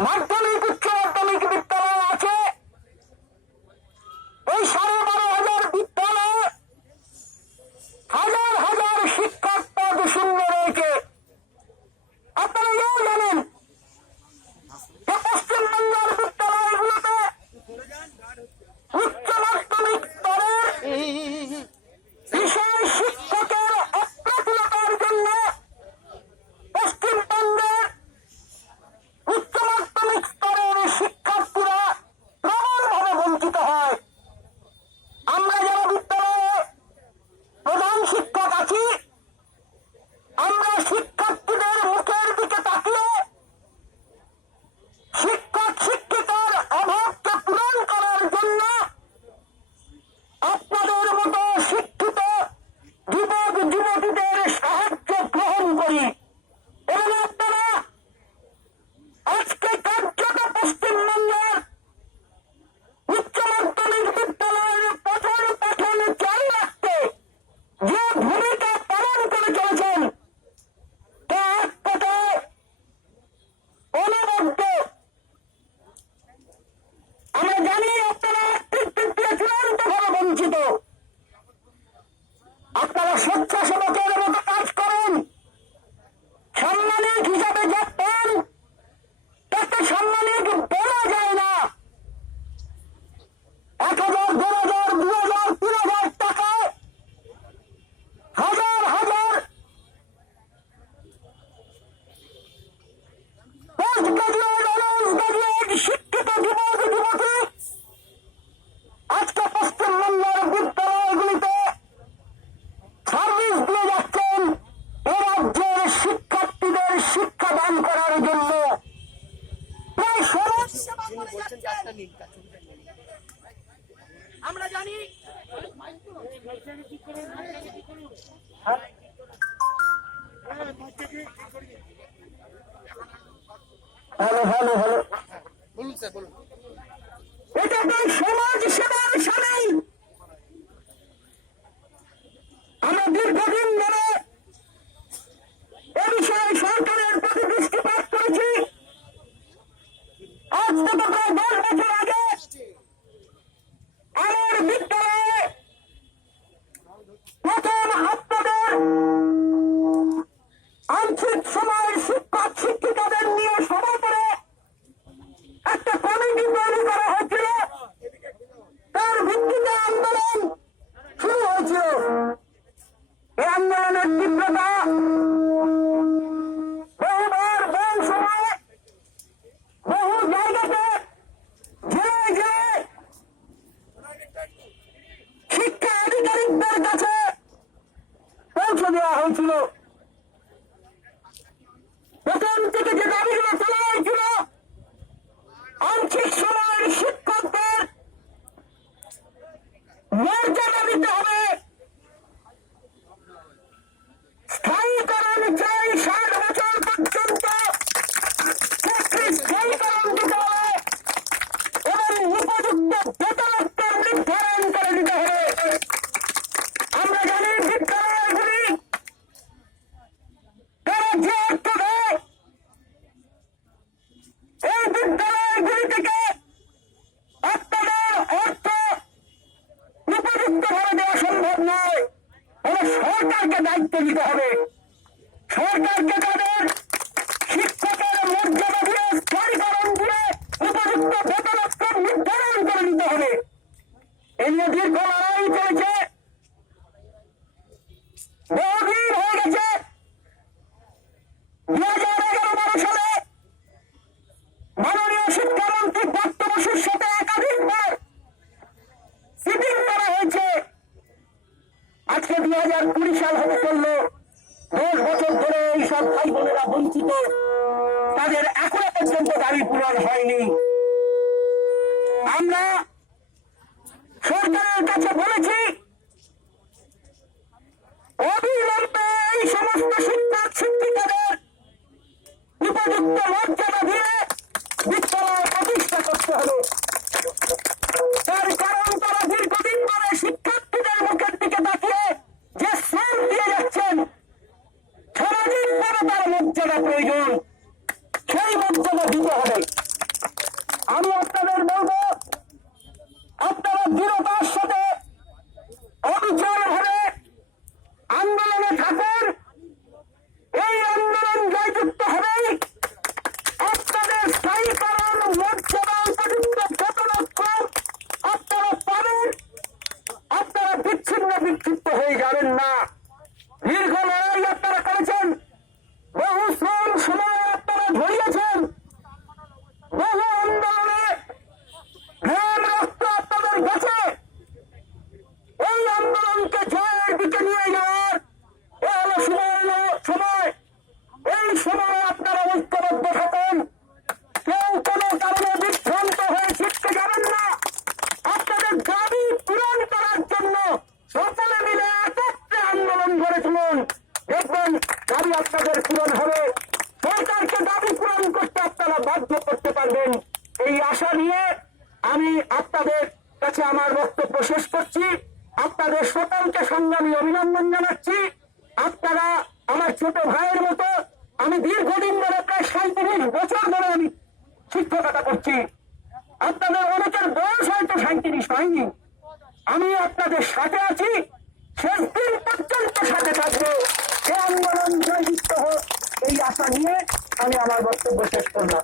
মাধ্যমিক উচ্চ মাধ্যমিক বিদ্যালয় আছে, এই 12,500 বিদ্যালয়ে হাজার হাজার শিক্ষক পদ শূন্য রয়েছে। আপনারা এও জানেন যে পশ্চিমবঙ্গের বিদ্যালয়গুলোতে উচ্চ মাধ্যমিক স্তরের বিশেষ শিক্ষকের অপ্রতুলতার জন্য পশ্চিমবঙ্গের উচ্চ মাধ্যমিক স্তরের শিক্ষার্থীরা প্রবলভাবে বঞ্চিত হয়। আমরা যারা বিদ্যালয়ে প্রধান শিক্ষক আছি, আমরা শিক্ষার্থীদের মুখের দিকে তাকিয়ে শিক্ষক শিক্ষিকার অভাবকে পূরণ করার জন্য আপনাদের মতো শিক্ষিত যুবক যুবতীদের সাহায্য গ্রহণ করি এবং আপনারা আজকে কার্যত পশ্চিমবঙ্গের উচ্চ মাধ্যমিক বিদ্যালয়ের পঠন পাঠন চালু রাখতে যে ভূমিকা পালন করে চলেছেন তা এক কথায় অনবদ্য। আমরা জানি আপনারা চূড়ান্তভাবে বঞ্চিত। আপনারা স্বেচ্ছাসেবকের মতো কাজ করেন, সাংবাদিক হিসাবে যা পান তাকে সাংবাদিক বলা যায় না। 1,000, 2,000, 2,000, 3,000 টাকায় হাজার হাজার পোস্ট গ্রাজুয়েট, অনার্স গ্রাজুয়েট শিক্ষিত যুবক যুবতী আজকে পশ্চিমবঙ্গের বিদ্যালয়গুলিতে সার্ভিস দিয়ে যাচ্ছেন এ রাজ্যের শিক্ষার্থীদের শিক্ষাদান করার জন্য। প্রায় সমাজ সেবা করে যাচ্ছেন। আমরা জানি হ্যালো হ্যালো হ্যালো বলুন স্যার, বলুন। এটা তাই সমাজ সেবার সামিল। আমরা দীর্ঘদিন ধরে এ বিষয়ে সরকারের প্রতি দৃষ্টিপাত করেছি। আজ থেকে প্রায় 10 বছর আগে আমার বিদ্যালয়ে প্রথম আপনাদের আংশিক সময়ের শিক্ষক শিক্ষিকাদের নিয়ে সভা করে একটা কমিটি তৈরি করা হয়েছিল। তার ভিত্তিতে আন্দোলন শুরু হয়েছিল। এই আন্দোলনের তীব্রতা বহুবার বহু সময় বহু জায়গাতে জেলায় জেলায় শিক্ষা আধিকারিকদের কাছে পৌঁছে দেওয়া হয়েছিল। প্রথম থেকে যে দাবিগুলো তোলা হয়েছিল, আংশিক সময়ের শিক্ষকদের মর্যাদা দিতে হবে, স্থায়ীকরণ চাই, 60 বছর পর্যন্ত চাকরি স্থায়ীকরণ দিতে হবে এবং উপযুক্ত বেতনত্তর নির্ধারণ করে দিতে হবে। আমরা জানি বিদ্যালয়গুলি তারা যে অর্থ দেয়, এই বিদ্যালয়গুলি থেকে আপনাদের অর্থ উপযুক্তভাবে দেওয়া সম্ভব নয়। সরকারকে দায়িত্ব দিতে হবে। সরকারকে তাদের শিক্ষকের মর্যাদা দিয়ে, স্থায়ীকরণ দিয়ে উপযুক্ত বেতনত্তর নির্ধারণ করে দিতে হবে। এই নিয়ে দীর্ঘ লড়াই চলেছে, বহুদিন হয়ে গেছে। 2011-12 সালে মাননীয় শিক্ষামন্ত্রী ব্রাত্য বসুর সাথে একাধিকবার সিটিং করা হয়েছে। আজকে 2020 সাল হতে চললো। 10 বছর ধরে এইসব ভাই বোনেরা বঞ্চিত, তাদের এখনো পর্যন্ত দাবি পূরণ হয়নি। আমরা সরকারের কাছে বলেছি, অবিলম্বে এই সমস্ত শিক্ষক শিক্ষিকাদের উপযুক্ত মর্যাদা দিয়ে বিদ্যালয় প্রতিষ্ঠা করতে হবে। তার কারণ তারা দীর্ঘদিন ধরে শিক্ষার্থীদের মুখের দিকে তাকিয়ে যে শ্রম দিয়ে যাচ্ছেন, সামাজিকভাবে তার মর্যাদা প্রয়োজন, সেই মর্যাদা দিতে হবে। আমি আপনাদের বলবো, আপনারা দৃঢ়তার সাথে অবিচল ভাবে আন্দোলনে থাকুন। এই আন্দোলন জয়যুক্ত হবেই। আপনাদের স্থায়ীকরণ, মর্যাদা, উপযুক্ত বেতন আপনারা পাবেন। আপনারা বিচ্ছিন্ন বিক্ষিপ্ত হয়ে যাবেন না। দীর্ঘ লড়াই আপনারা করেছেন, বহু শ্রম সময় আপনারা ধরিয়েছেন, বহু আন্দোলনে ঘাম রক্ত আপনাদের গেছে। এই আন্দোলনকে জয়ের দিকে নিয়ে যাওয়ার এ হলো সময়। এই সময় আপনারা ঐক্যবদ্ধ থাকুন। কেউ কোনো কারণে বিভ্রান্ত হয়ে ছিটকে যাবেন না। আপনাদের দাবি পূরণ করার জন্য সকলে মিলে একত্রে আন্দোলন গড়ে তুলুন। দেখবেন দাবি আপনাদের পূরণ হবে। সরকারকে দাবি পূরণ করতে আপনারা বাধ্য করতে পারবেন। এই আশা নিয়ে আমি আপনাদের কাছে আমার বক্তব্য শেষ করছি। আপনাদের সকলকে সংগ্রামী অভিনন্দন জানাচ্ছি। আপনারা আমার ছোট ভাইয়ের মতো। আমি দীর্ঘদিন ধরে প্রায় 37 বছর ধরে আমি শিক্ষকতা করছি। আপনাদের অনেকের বয়স হয়তো 37 হয়নি। আমি আপনাদের সাথে আছি, শেষ দিন পর্যন্ত সাথে থাকবো। এই আন্দোলন জয়যুক্ত হোক, এই আশা নিয়ে আমি আমার বক্তব্য শেষ করলাম।